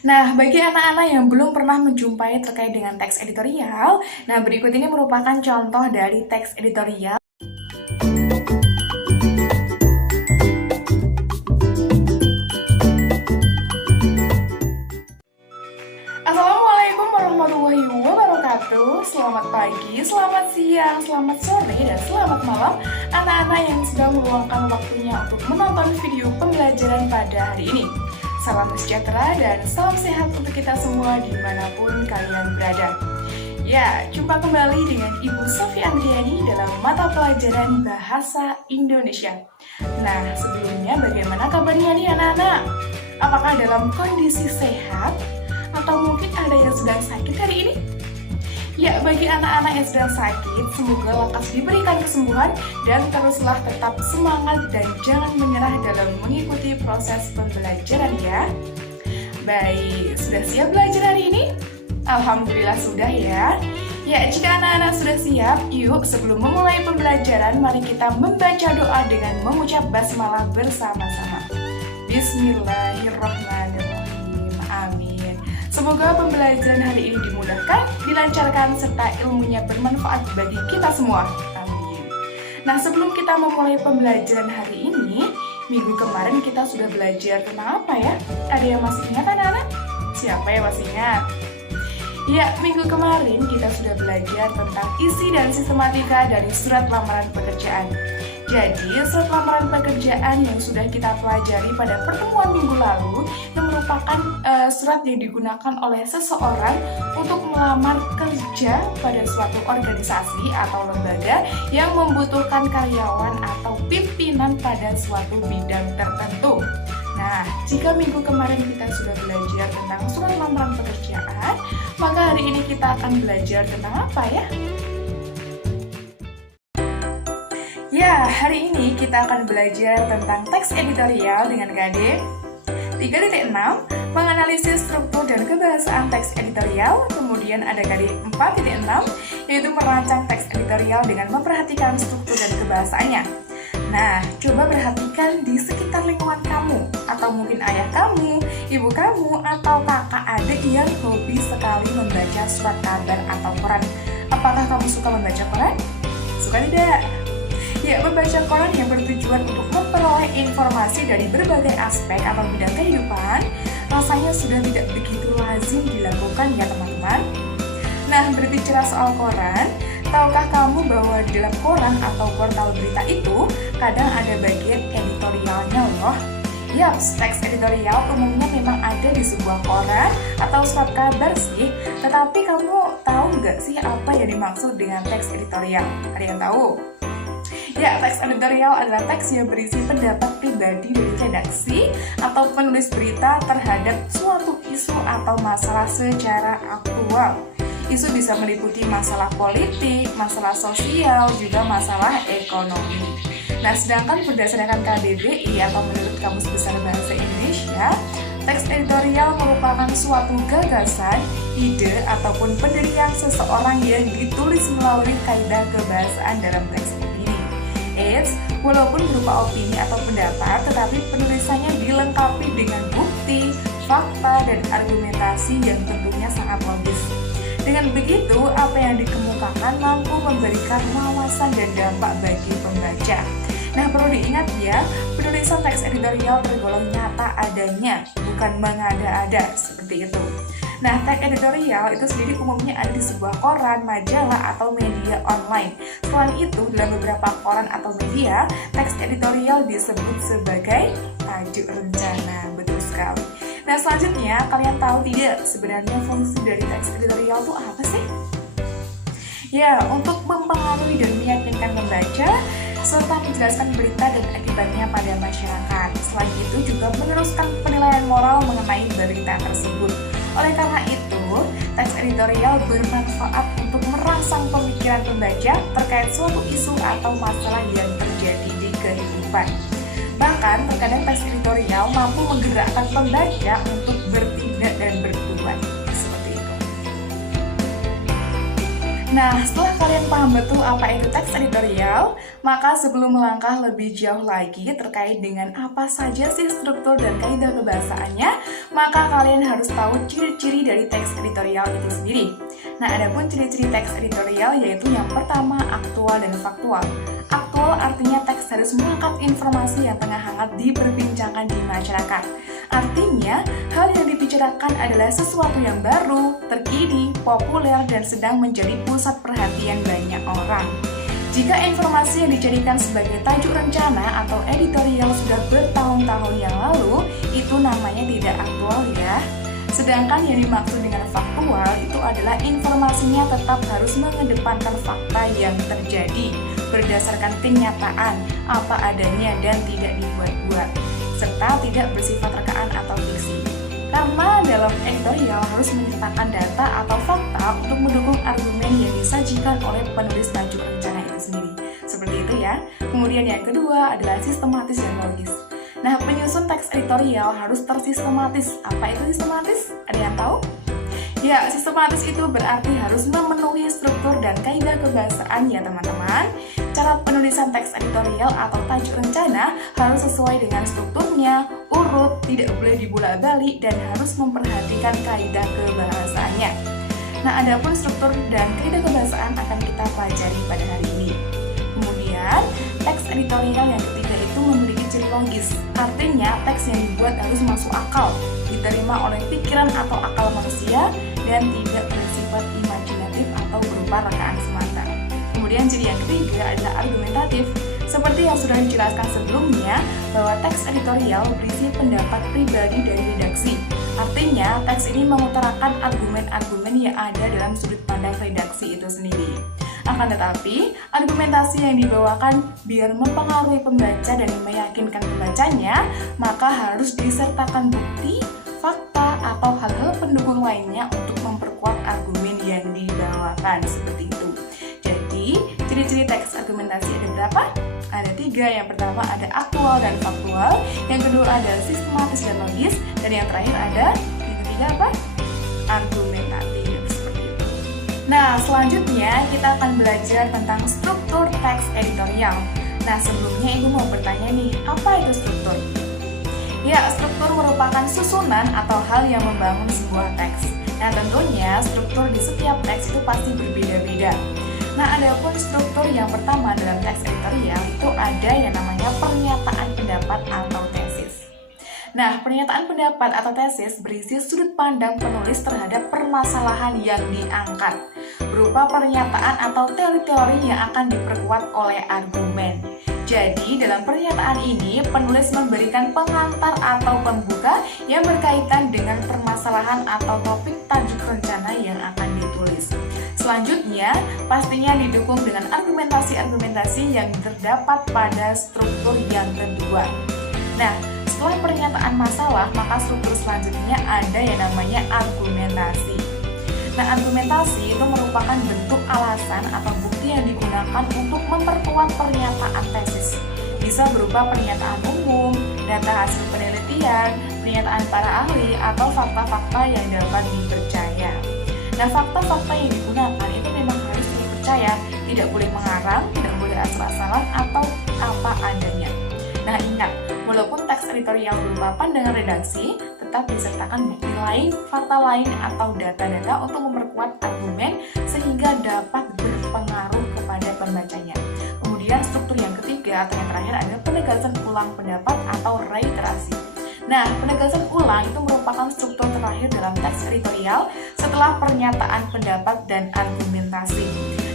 Nah, bagi anak-anak yang belum pernah menjumpai terkait dengan teks editorial, nah berikut ini merupakan contoh dari teks editorial. Assalamualaikum warahmatullahi wabarakatuh. Selamat pagi, selamat siang, selamat sore, dan selamat malam anak-anak yang sedang meluangkan waktunya untuk menonton video pembelajaran pada hari ini. Salam sejahtera dan salam sehat untuk kita semua dimanapun kalian berada. Ya, jumpa kembali dengan Ibu Sofi Andriani dalam mata pelajaran Bahasa Indonesia. Nah, sebelumnya bagaimana kabarnya nih anak-anak? Apakah dalam kondisi sehat? Atau mungkin ada yang sedang sakit hari ini? Ya, bagi anak-anak yang sedang sakit, semoga lekas diberikan kesembuhan dan teruslah tetap semangat dan jangan menyerah dalam mengikuti proses pembelajaran ya. Baik, sudah siap belajar hari ini? Alhamdulillah sudah ya. Ya, jika anak-anak sudah siap, yuk sebelum memulai pembelajaran, mari kita membaca doa dengan mengucap basmalah bersama-sama. Bismillahirrahmanirrahim. Amin. Semoga pembelajaran hari ini dimudahkan, dilancarkan, serta ilmunya bermanfaat bagi kita semua. Amin. Nah, sebelum kita memulai pembelajaran hari ini, minggu kemarin kita sudah belajar tentang apa ya? Ada yang masih ingat anak-anak? Siapa yang masih ingat? Ya, minggu kemarin kita sudah belajar tentang isi dan sistematika dari surat lamaran pekerjaan. Jadi, surat lamaran pekerjaan yang sudah kita pelajari pada pertemuan minggu lalu yang merupakan surat yang digunakan oleh seseorang untuk melamar kerja pada suatu organisasi atau lembaga yang membutuhkan karyawan atau pimpinan pada suatu bidang tertentu. Nah, jika minggu kemarin kita sudah belajar tentang surat lamaran pekerjaan, maka hari ini kita akan belajar tentang apa ya? Ya, hari ini kita akan belajar tentang teks editorial dengan KD 3.6, menganalisis struktur dan kebahasaan teks editorial. Kemudian ada KD 4.6, yaitu merancang teks editorial dengan memperhatikan struktur dan kebahasaannya. Nah, coba perhatikan di sekitar lingkungan kamu, atau mungkin ayah kamu, ibu kamu, atau kakak adik yang hobi sekali membaca surat kabar atau koran. Apakah kamu suka membaca koran? Suka tidak? Ya, membaca koran yang bertujuan untuk memperoleh informasi dari berbagai aspek atau bidang kehidupan rasanya sudah tidak begitu lazim dilakukan ya teman-teman. Nah, berbicara soal koran, tahukah kamu bahwa di dalam koran atau portal berita itu kadang ada bagian editorialnya loh? Yaps, teks editorial umumnya memang ada di sebuah koran atau surat kabar sih. Tetapi kamu tahu nggak sih apa yang dimaksud dengan teks editorial? Ada yang tahu? Ya, teks editorial adalah teks yang berisi pendapat pribadi dari redaksi atau penulis berita terhadap suatu isu atau masalah secara aktual. Isu bisa meliputi masalah politik, masalah sosial, juga masalah ekonomi. Nah, sedangkan berdasarkan KBBI atau menurut Kamus Besar Bahasa Indonesia, teks editorial merupakan suatu gagasan, ide, ataupun pendirian seseorang yang ditulis melalui kaidah kebahasaan dalam teks ini. Walaupun berupa opini atau pendapat, tetapi penulisannya dilengkapi dengan bukti, fakta, dan argumentasi yang tentunya sangat logis. Dengan begitu, apa yang dikemukakan mampu memberikan wawasan dan dampak bagi pembaca. Nah, perlu diingat ya, penulisan teks editorial tergolong nyata adanya, bukan mengada-ada, seperti itu. Nah, teks editorial itu sendiri umumnya ada di sebuah koran, majalah, atau media online. Selain itu, dalam beberapa koran atau media, teks editorial disebut sebagai tajuk rencana. Betul sekali. Nah, selanjutnya, kalian tahu tidak sebenarnya fungsi dari teks editorial itu apa sih? Ya, untuk mempengaruhi dan meyakinkan pembaca, serta menjelaskan berita dan akibatnya pada masyarakat. Selain itu, juga meneruskan penilaian moral mengenai berita tersebut. Oleh karena itu, teks editorial bermanfaat untuk merangsang pemikiran pembaca terkait suatu isu atau masalah yang terjadi di kehidupan. Bahkan, terkadang teks editorial mampu menggerakkan pembaca untuk bertindak dan berbuat. Seperti itu. Nah, setelah kalian paham betul apa itu teks editorial, maka sebelum melangkah lebih jauh lagi terkait dengan apa saja sih struktur dan kaidah kebahasaannya, maka kalian harus tahu ciri-ciri dari teks editorial itu sendiri. Nah, adapun ciri-ciri teks editorial yaitu yang pertama, aktual dan faktual. Aktual artinya teks harus mengangkat informasi yang tengah hangat diperbincangkan di masyarakat. Artinya, hal yang dibicarakan adalah sesuatu yang baru, terkini, populer, dan sedang menjadi pusat perhatian banyak orang. Jika informasi yang dijadikan sebagai tajuk rencana atau editorial sudah bertahun-tahun yang lalu, itu namanya tidak aktual ya. Sedangkan yang dimaksud dengan faktual itu adalah informasinya tetap harus mengedepankan fakta yang terjadi berdasarkan kenyataan, apa adanya dan tidak dibuat-buat, serta tidak bersifat rekaan atau fiksi. Karena dalam editorial harus menyertakan data atau fakta untuk mendukung argumen yang disajikan oleh penulis tajuk rencana itu sendiri. Seperti itu ya. Kemudian yang kedua adalah sistematis dan logis. Nah, penyusun teks editorial harus tersistematis. Apa itu sistematis? Ada yang tahu? Ya, sistematis itu berarti harus memenuhi struktur dan kaidah kebahasaan ya teman-teman. Cara penulisan teks editorial atau tajuk rencana harus sesuai dengan strukturnya, urut, tidak boleh dibolak-balik, dan harus memperhatikan kaidah kebahasaannya. Nah, adapun struktur dan kaidah kebahasaan akan kita pelajari pada hari ini. Kemudian, teks editorial yang ketiga itu memiliki ciri logis. Artinya, teks yang dibuat harus masuk akal, diterima oleh pikiran atau akal manusia, dan tidak bersifat imajinatif atau berupa rekaan semata. Kemudian ciri yang ketiga adalah argumentatif. Seperti yang sudah dijelaskan sebelumnya, bahwa teks editorial berisi pendapat pribadi dari redaksi. Artinya, teks ini mengutarakan argumen-argumen yang ada dalam sudut pandang redaksi itu sendiri. Akan tetapi, argumentasi yang dibawakan biar mempengaruhi pembaca dan meyakinkan pembacanya, maka harus disertakan bukti, fakta, atau hal-hal pendukung lainnya untuk memperkuat argumen yang dibawakan, seperti itu. Jadi, ciri-ciri teks argumentasi ada berapa? Ada 3. Yang pertama ada aktual dan faktual, yang kedua ada sistematis dan logis, dan yang terakhir ada yang ketiga apa? Argumentatif, seperti itu. Nah, selanjutnya kita akan belajar tentang struktur teks editorial. Nah, sebelumnya Ibu mau bertanya nih, apa itu struktur? Ya, struktur merupakan susunan atau hal yang membangun sebuah teks. Nah, tentunya struktur di setiap teks itu pasti berbeda-beda. Nah, adapun struktur yang pertama dalam teks editorial itu ada yang namanya pernyataan pendapat atau tesis. Nah, pernyataan pendapat atau tesis berisi sudut pandang penulis terhadap permasalahan yang diangkat, berupa pernyataan atau teori-teori yang akan diperkuat oleh argumen. Jadi, dalam pernyataan ini, penulis memberikan pengantar atau pembuka yang berkaitan dengan permasalahan atau topik tajuk rencana yang akan ditulis. Selanjutnya, pastinya didukung dengan argumentasi-argumentasi yang terdapat pada struktur yang kedua. Nah, setelah pernyataan masalah, maka struktur selanjutnya ada yang namanya argumentasi. Nah, argumentasi itu merupakan bentuk alasan atau bukti yang digunakan untuk memperkuat pernyataan tesis. Bisa berupa pernyataan umum, data hasil penelitian, pernyataan para ahli, atau fakta-fakta yang dapat dipercaya. Nah, fakta-fakta yang digunakan itu memang harus dipercaya, tidak boleh mengarang, tidak boleh asal-asalan, atau apa adanya. Nah, ingat, walaupun teks editorial berupa pandangan redaksi, tetap disertakan bukti lain, fakta lain, atau data-data untuk memperkuat argumen sehingga dapat berpengaruh kepada pembacanya. Kemudian struktur yang ketiga atau yang terakhir adalah penegasan ulang pendapat atau reiterasi. Nah, penegasan ulang itu merupakan struktur terakhir dalam teks editorial setelah pernyataan pendapat dan argumentasi.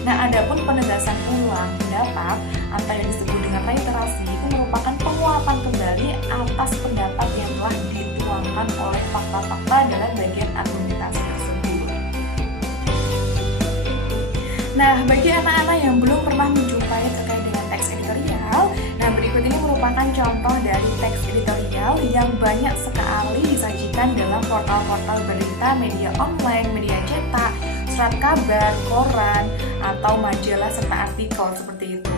Nah, adapun penegasan ulang pendapat atau yang disebut dengan reiterasi itu merupakan penguapan kembali atas pendapat yang telah dituangkan oleh fakta-fakta dalam bagian argumentasi tersebut. Nah, bagi anak-anak yang belum pernah menjumpai terkait dengan teks editorial, nah berikut ini merupakan contoh dari teks editorial yang banyak sekali disajikan dalam portal-portal berita, media online, media cetak, surat kabar, koran, atau majalah serta artikel seperti itu.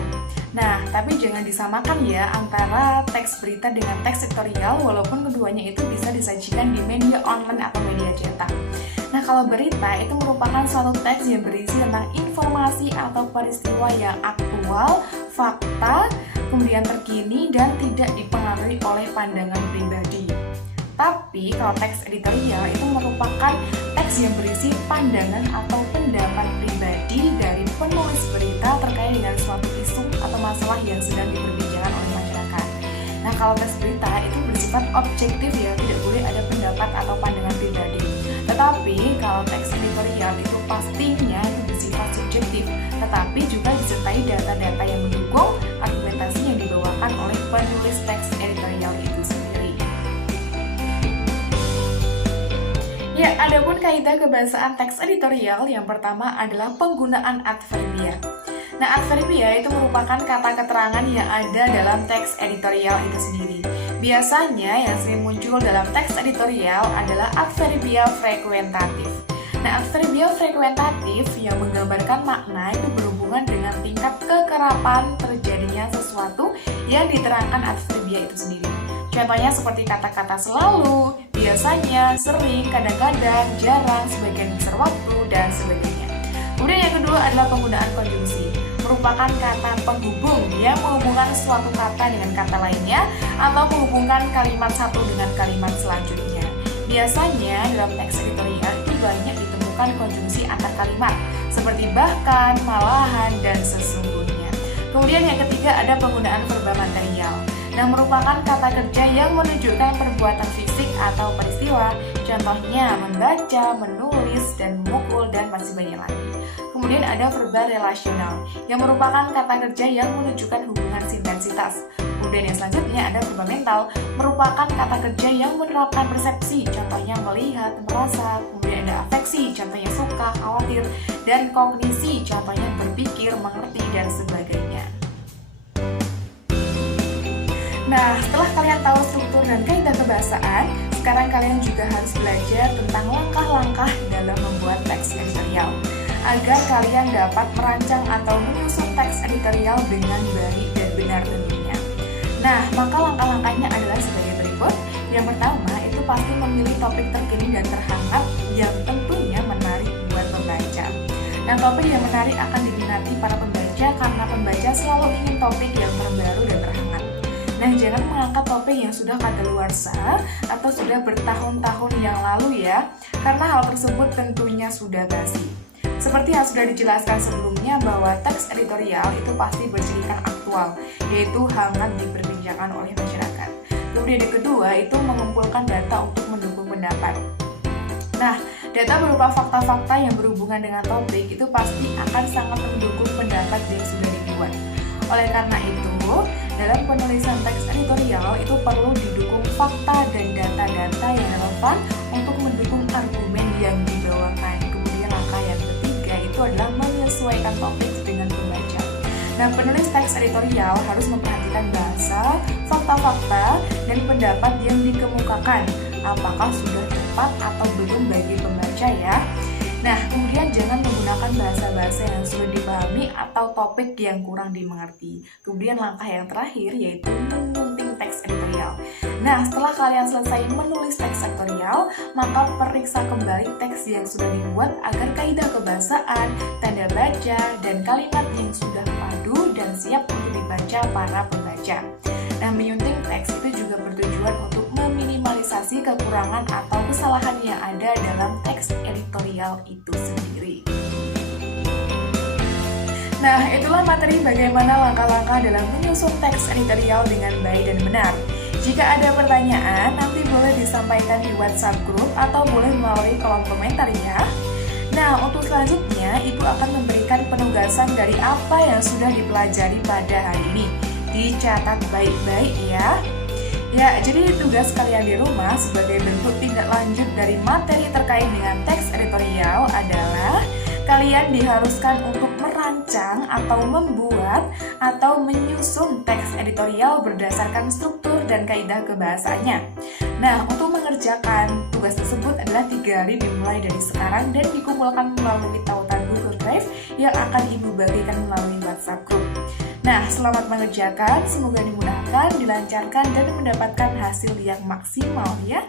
Nah, tapi jangan disamakan ya antara teks berita dengan teks editorial, walaupun keduanya itu bisa disajikan di media online atau media cetak. Nah, kalau Kalau berita itu merupakan suatu teks yang berisi tentang informasi atau peristiwa yang aktual, fakta, kemudian terkini, dan tidak dipengaruhi oleh pandangan pribadi. Tapi kalau teks editorial itu merupakan teks yang berisi pandangan atau pendapat pribadi dari penulis berita terkait dengan suatu isu atau masalah yang sedang diperbincangkan oleh masyarakat. Nah, kalau teks berita itu bersifat objektif ya, tidak boleh ada pendapat atau pandangan pribadi. Tetapi kalau teks editorial itu pastinya itu bersifat subjektif, tetapi juga disertai data-data yang mendukung argumentasi yang dibawakan oleh penulis teks editorial itu sendiri. Ya, adapun kaidah kebahasaan teks editorial yang pertama adalah penggunaan adverbia. Nah, adverbia itu merupakan kata keterangan yang ada dalam teks editorial itu sendiri. Biasanya yang sering muncul dalam teks editorial adalah adverbia frekuentatif. Nah, adverbia frekuentatif yang menggambarkan makna itu berhubungan dengan tingkat kekerapan terjadinya sesuatu yang diterangkan adverbia itu sendiri. Contohnya seperti kata-kata selalu, biasanya, sering, kadang-kadang, jarang, sebagian besar waktu, dan sebagainya. Kemudian yang kedua adalah penggunaan konjungsi. Merupakan kata penghubung yang menghubungkan suatu kata dengan kata lainnya atau menghubungkan kalimat satu dengan kalimat selanjutnya. Biasanya dalam teks editorial itu banyak ditemukan konjungsi antar kalimat seperti bahkan, malahan, dan sesungguhnya. Kemudian yang ketiga ada penggunaan verba material. Nah, merupakan kata kerja yang menunjukkan perbuatan fisik atau peristiwa, contohnya membaca, menulis, dan memukul, dan masih banyak lagi. Kemudian ada verba relasional, yang merupakan kata kerja yang menunjukkan hubungan sintensitas. Kemudian yang selanjutnya ada verba mental, merupakan kata kerja yang menerapkan persepsi, contohnya melihat, merasa. Kemudian ada afeksi, contohnya suka, khawatir, dan kognisi, contohnya berpikir, mengerti, dan sebagainya. Nah, setelah kalian tahu struktur dan kaidah kebahasaan, sekarang kalian juga harus belajar tentang langkah-langkah dalam membuat teks editorial agar kalian dapat merancang atau menyusun teks editorial dengan baik dan benar tentunya. Nah, maka langkah-langkahnya adalah sebagai berikut. Yang pertama, itu pasti memilih topik terkini dan terhangat yang tentunya menarik buat pembaca. Nah, topik yang menarik akan diminati para pembaca karena pembaca selalu ingin topik yang terbaru dan terhangat. Nah, jangan mengangkat topik yang sudah kadaluarsa atau sudah bertahun-tahun yang lalu ya, karena hal tersebut tentunya sudah basi. Seperti yang sudah dijelaskan sebelumnya bahwa teks editorial itu pasti bercerita aktual, yaitu hangat diperbincangkan oleh masyarakat. Kemudian yang kedua itu mengumpulkan data untuk mendukung pendapat. Nah, data berupa fakta-fakta yang berhubungan dengan topik itu pasti akan sangat mendukung pendapat yang sudah dibuat. Oleh karena itu, dalam penulisan teks editorial itu perlu didukung fakta dan data-data yang relevan untuk mendukung argumen yang dibawakan. Kemudian langkah yang ketiga itu adalah menyesuaikan topik dengan pembaca. Nah, penulis teks editorial harus memperhatikan bahasa, fakta-fakta, dan pendapat yang dikemukakan. Apakah sudah tepat atau belum bagi pembaca ya? Nah, kemudian jangan menggunakan bahasa-bahasa yang sulit dipahami atau topik yang kurang dimengerti. Kemudian langkah yang terakhir yaitu menyunting teks editorial. Nah, setelah kalian selesai menulis teks editorial, maka periksa kembali teks yang sudah dibuat agar kaidah kebahasaan, tanda baca, dan kalimat yang sudah padu dan siap untuk dibaca para pembaca. Nah, menyunting teks itu juga bertujuan untuk meminimalisasi kekurangan atau kesalahan yang ada dalam teks editorial itu sendiri. Nah, itulah materi bagaimana langkah-langkah dalam menyusun teks editorial dengan baik dan benar. Jika ada pertanyaan, nanti boleh disampaikan di WhatsApp group atau boleh melalui kolom komentar ya. Nah, untuk selanjutnya, Ibu akan memberikan penugasan dari apa yang sudah dipelajari pada hari ini. Dicatat baik-baik ya. Ya, jadi tugas kalian di rumah sebagai bentuk tindak lanjut dari materi terkait dengan teks editorial adalah kalian diharuskan untuk merancang atau membuat atau menyusun teks editorial berdasarkan struktur dan kaidah kebahasaannya. Nah, untuk mengerjakan tugas tersebut adalah 3 hari dimulai dari sekarang dan dikumpulkan melalui tautan Google Drive yang akan Ibu bagikan melalui WhatsApp group. Nah, selamat mengerjakan, semoga dimudahkan, dilancarkan, dan mendapatkan hasil yang maksimal ya.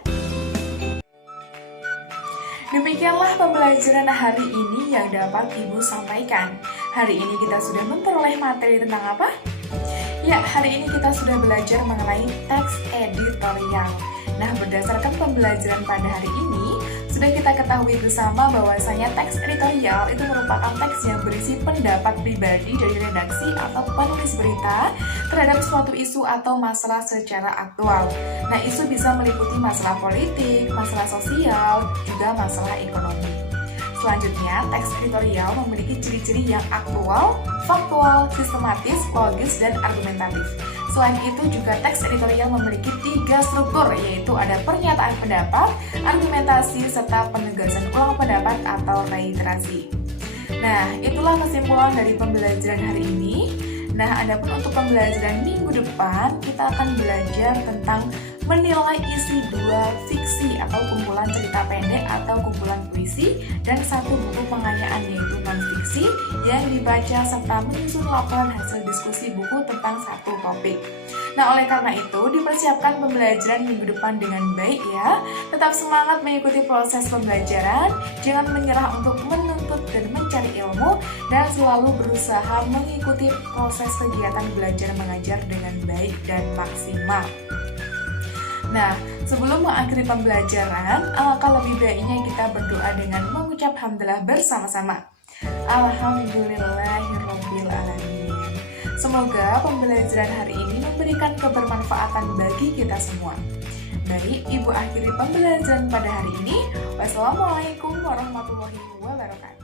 Demikianlah pembelajaran hari ini yang dapat Ibu sampaikan. Hari ini kita sudah memperoleh materi tentang apa? Ya, hari ini kita sudah belajar mengenai teks editorial. Nah, berdasarkan pembelajaran pada hari ini, sudah kita ketahui bersama bahwasanya teks editorial itu merupakan teks yang berisi pendapat pribadi dari redaksi atau penulis berita terhadap suatu isu atau masalah secara aktual. Nah, isu bisa meliputi masalah politik, masalah sosial, juga masalah ekonomi. Selanjutnya, teks editorial memiliki ciri-ciri yang aktual, faktual, sistematis, logis, dan argumentatif. Selain itu juga teks editorial memiliki 3 struktur, yaitu ada pernyataan pendapat, argumentasi, serta penegasan ulang pendapat atau reiterasi. Nah, itulah kesimpulan dari pembelajaran hari ini. Nah, adapun untuk pembelajaran minggu depan, kita akan belajar tentang menilai isi 2 fiksi atau kumpulan cerita pendek atau kumpulan puisi dan 1 buku pengayaan yaitu non-fiksi yang dibaca serta menyusun laporan hasil diskusi buku tentang 1 topik. Nah, oleh karena itu, dipersiapkan pembelajaran minggu depan dengan baik ya. Tetap semangat mengikuti proses pembelajaran, jangan menyerah untuk menuntut dan mencari ilmu, dan selalu berusaha mengikuti proses kegiatan belajar mengajar dengan baik dan maksimal. Nah, sebelum mengakhiri pembelajaran, alangkah lebih baiknya kita berdoa dengan mengucap hamdalah bersama-sama. Alhamdulillahirrabbilalamin. Semoga pembelajaran hari ini memberikan kebermanfaatan bagi kita semua. Baik, Ibu akhiri pembelajaran pada hari ini. Wassalamualaikum warahmatullahi wabarakatuh.